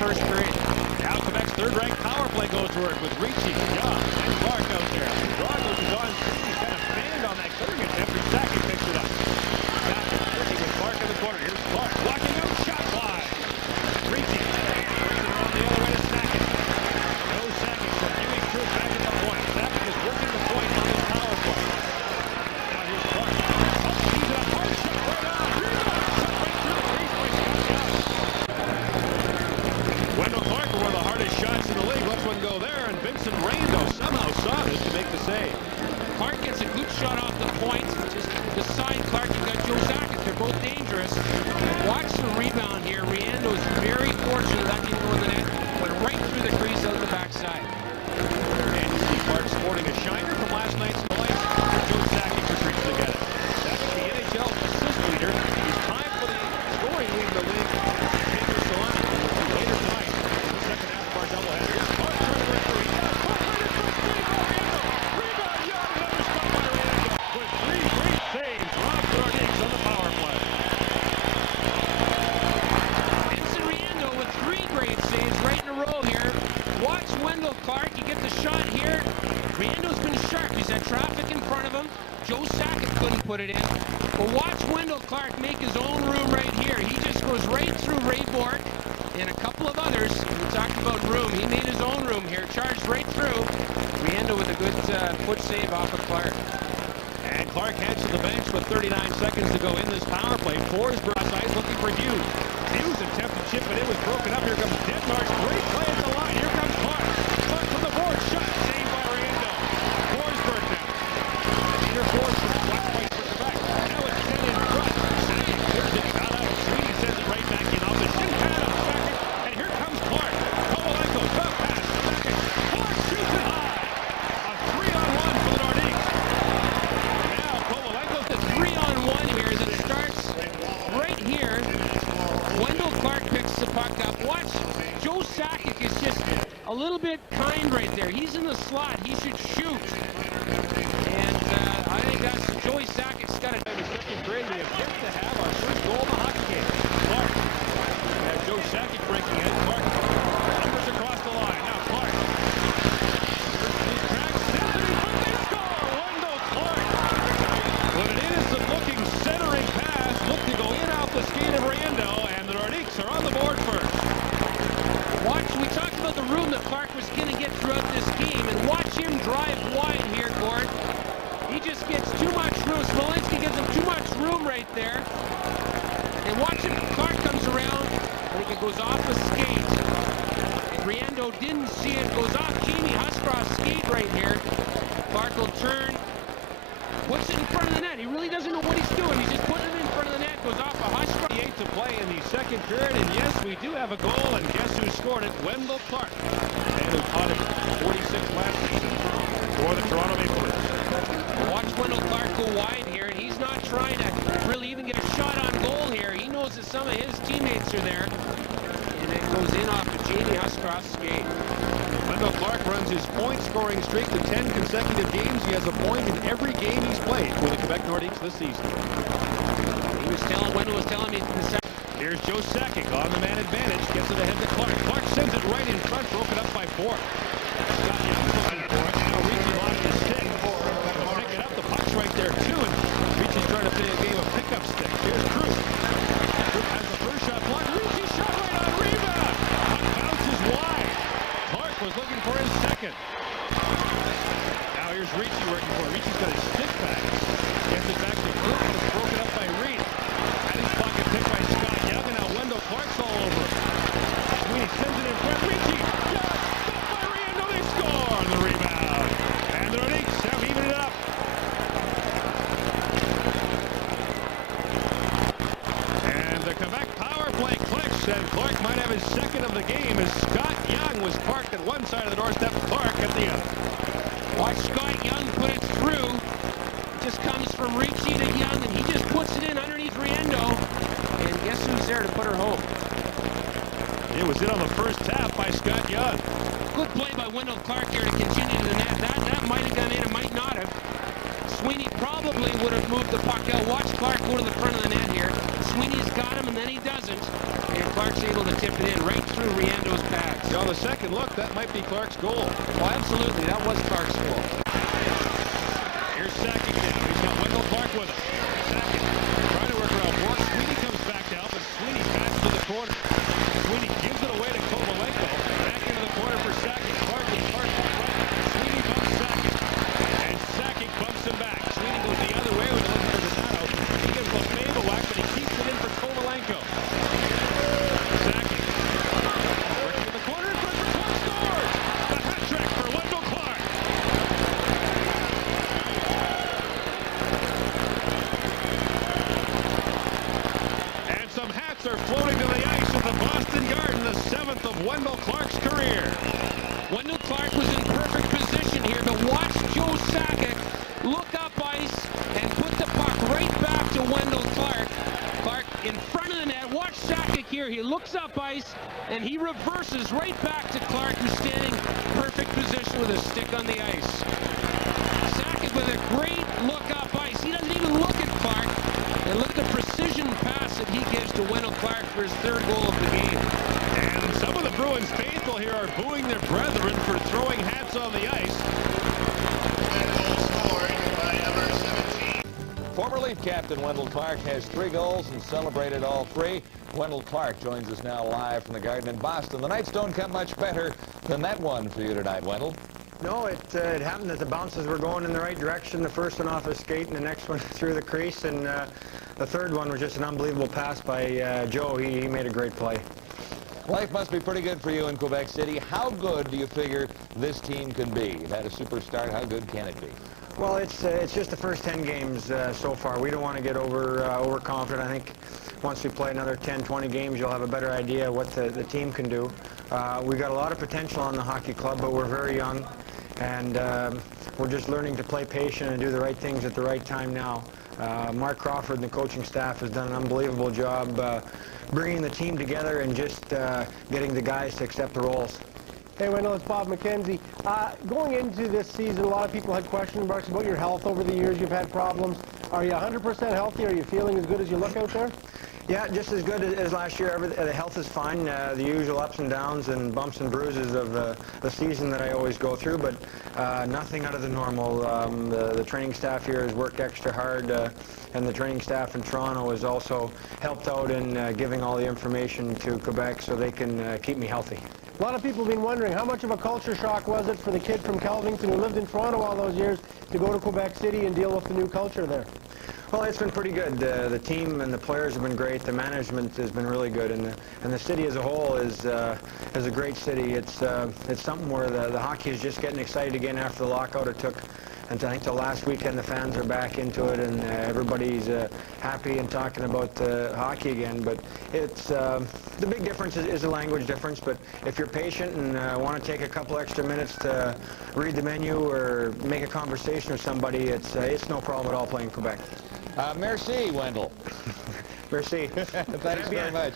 first period. Now Quebec's third-ranked power play goes to work with Ricci, Young, and Clark out there. Rogers is on screen. He's kind of fanned on that clearing attempt, and Sakic picks it up. Sakic working with Clark in the corner. Here's Clark. Walking out, shot by Ricci. Puts it on the other way to Sakic. No Sakic, so Jimmy Crew back at the point. Sakic is working the point on his power play. Now here's Clark. Oh, he's in a hard shot right on. Shot right through the crease by Scott Young. Wendel Clark, one of the hardest shots in the league. Let's one go there, and Vincent Rando somehow saw this to make the save. Clark gets a good shot off the point. Just beside Clark, you've got Joe Sakic. They're both dangerous. Watch the rebound here. Riendo's very fortunate that didn't go in the net. Went right through the crease out the backside. And you see Clark sporting a shiner from last night's play. Joe Sakic retreats to get it. That's the NHL assist leader. He's tied for the scoring lead in the league. Pedro Solano later tonight in the second half of our doubleheader. Here's Clark trying to break through. He does. Clark right in front. Rebound, Young, another stop by Riendo. With three great saves, Rob Nordiques on the power play. Vincent Riendo with 3 great saves right in a row here. Watch Wendel Clark. You get the shot here. Riendo's been sharp. He's had traffic in front of him. Joe Sakic couldn't put it in. But watch Wendel Clark make his own room right here. He just goes right through Ray Bork and a couple of others. We talked about room. He made his own room here. Charged right through. Riendo with a good foot save off of Clark. And Clark heads to the bench with 39 seconds to go in this power play. Forsberg outside looking for Hughes. Hughes attempted chip, but it was broken up. Here comes Denmark. Great play at the line. Here comes Clark. Clark from the board. Shot saved by Riendo. Forsberg now. Peter Forsberg. Watch play for Quebec. Now it's 10 in front. Sakic clears it. Got out. Sweeney sends it right back in. Off the shin pad of Sakic. And here comes Clark. Kovalenko. Tough pass. Sakic. Clark shoots it high. A 3-on-1 for the Nordiques. Now Kovalenko. The 3-on-1 here as it starts right here. Wendel Clark picks the puck up. Watch, Joe Sakic is just a little bit kind right there. He's in the slot. He should shoot. And I think that's Joey Sakic's got it. In the second period, we have yet to have our first goal in the hockey game. Clark. We have Joe Sakic breaking in. Clark numbers across the line. Now Clark. These cracks. Sends it in front. They score! Wendel Clark. What it is, a looking centering pass. Look to go in off the skate of Riendo, and the Nordiques are on the board first. Watch, we talked about the room that Clark was going to get throughout this game, and watch him drive wide here, Gord. He just gets too much room. Smolinski gives him too much room right there. And watch him, Clark comes around. I think it goes off a skate. And Riendo didn't see it. Goes off Jamie Huscroft's skate right here. Clark will turn. Puts it in front of the net. He really doesn't know what he's doing. He's just putting it in front of the net. Goes off a Huscroft. 8 to play in the second period, and yes, we do have a goal, and guess who scored it? Wendel Clark. And who caught it 46 last season for the Toronto Maple Leafs. Watch Wendel Clark go wide here, and he's not trying to really even get a shot on goal here. He knows that some of his teammates are there, and it goes in off of Jamie Huscroft's skate. Wendel Clark runs his point-scoring streak to 10 consecutive games. He has a point in every game he's played for the Quebec Nordiques this season. Wendel was telling me the Here's Joe Sakic on the man advantage. Gets it ahead to Clark. Clark sends it right in front, broken up by Bork. Scott Young looking for it. Now Ricci lost his stick. He'll pick it up. The puck's right there, too. And Ricci's trying to play a game of pickup stick. Here's Crew. Crew has the first shot blocked. Ricci shot right on rebound. Puck bounces wide. Clark was looking for his second. Now here's Ricci working for it. Ricci's got his stick back. Gets it back to Crew. It's broken up by Reed. At his pocket picked by Scott Young, and now Wendel Clark's all over it. Sweeney sends it in front. Ricci. Shot. Stopped by Riendo. They score on the rebound. And the Nordiques have evened it up. And the Quebec power play clicks, and Clark might have his second of the game as Scott Young was parked at one side of the doorstep, Clark at the other. Watch Scott Young put it through. It just comes from Ricci to Young, and he just puts it in underneath Riendo. And guess who's there to put her home? It was in on the first tap by Scott Young. Good play by Wendel Clark here to continue to the net. That might have gone in, it might not have. Sweeney probably would have moved the puck out. Watch Clark go to the front of the net here. Sweeney's got him, and then he doesn't. And Clark's able to tip it in right through Riendo's second look, that might be Clark's goal. Oh, absolutely. That was Clark's goal. Here's Sakic now. He's got Wendell Clark with him. Sakic trying to work around Bork. Sweeney comes back to help, and Sweeney passes to the corner. Sweeney gives it away to Kovalenko. Back into the corner for Sakic. Clark in front. Sweeney bumps Sakic. And Sakic bumps him back. Sweeney goes the other way with a look for Donato. He gives Lefebvre a whack, but he keeps it in for Kovalenko. Sakic working in the corner. In front for Clark scores! The hat trick for Wendell Clark. And some hats are floating to the ice at the Boston Garden, the 7th of Wendell Clark's career. Wendell Clark was in perfect position here to watch Joe Sakic look up ice and put the puck right back to Wendell Clark. Clark in front of the net. Watch Sakic here. He looks up ice and he reverses right back to Clark, who's standing perfect position with a stick on the ice. Sakic with a great look up ice. He doesn't even look at Clark. And look at the precision pass that he gives to Wendell Clark for his 3rd goal of the game. And some of the Bruins faithful here are booing their brethren for throwing hats on the ice. Former Leaf captain Wendell Clark has 3 goals and celebrated all 3. Wendell Clark joins us now live from the Garden in Boston. The Knights don't come much better than that one for you tonight, Wendell. No, it happened that the bounces were going in the right direction. The first one off his skate and the next one through the crease. And the third one was just an unbelievable pass by Joe. He made a great play. Life must be pretty good for you in Quebec City. How good do you figure this team can be? You've had a superstar. How good can it be? Well, it's just the first 10 games so far. We don't want to get overconfident. I think once we play another 10, 20 games, you'll have a better idea what the team can do. We've got a lot of potential on the hockey club, but we're very young. And we're just learning to play patient and do the right things at the right time now. Mark Crawford and the coaching staff has done an unbelievable job bringing the team together and just getting the guys to accept the roles. Hey, Wendell, it's Bob McKenzie. Going into this season, a lot of people had question marks about your health over the years. You've had problems. Are you 100% healthy? Are you feeling as good as you look out there? Yeah, just as good as last year. The health is fine. The usual ups and downs and bumps and bruises of the season that I always go through, but nothing out of the normal. The training staff here has worked extra hard, and the training staff in Toronto has also helped out in giving all the information to Quebec so they can keep me healthy. A lot of people have been wondering how much of a culture shock was it for the kid from Kelvington who lived in Toronto all those years to go to Quebec City and deal with the new culture there? Well, it's been pretty good. The team and the players have been great. The management has been really good, and the city as a whole is a great city. It's something where the hockey is just getting excited again after the lockout. It took, and I think the last weekend the fans are back into it, and everybody's happy and talking about hockey again. But it's the big difference is the language difference. But if you're patient and want to take a couple extra minutes to read the menu or make a conversation with somebody, it's no problem at all playing Quebec. Merci, Wendell. Merci. Thanks very much.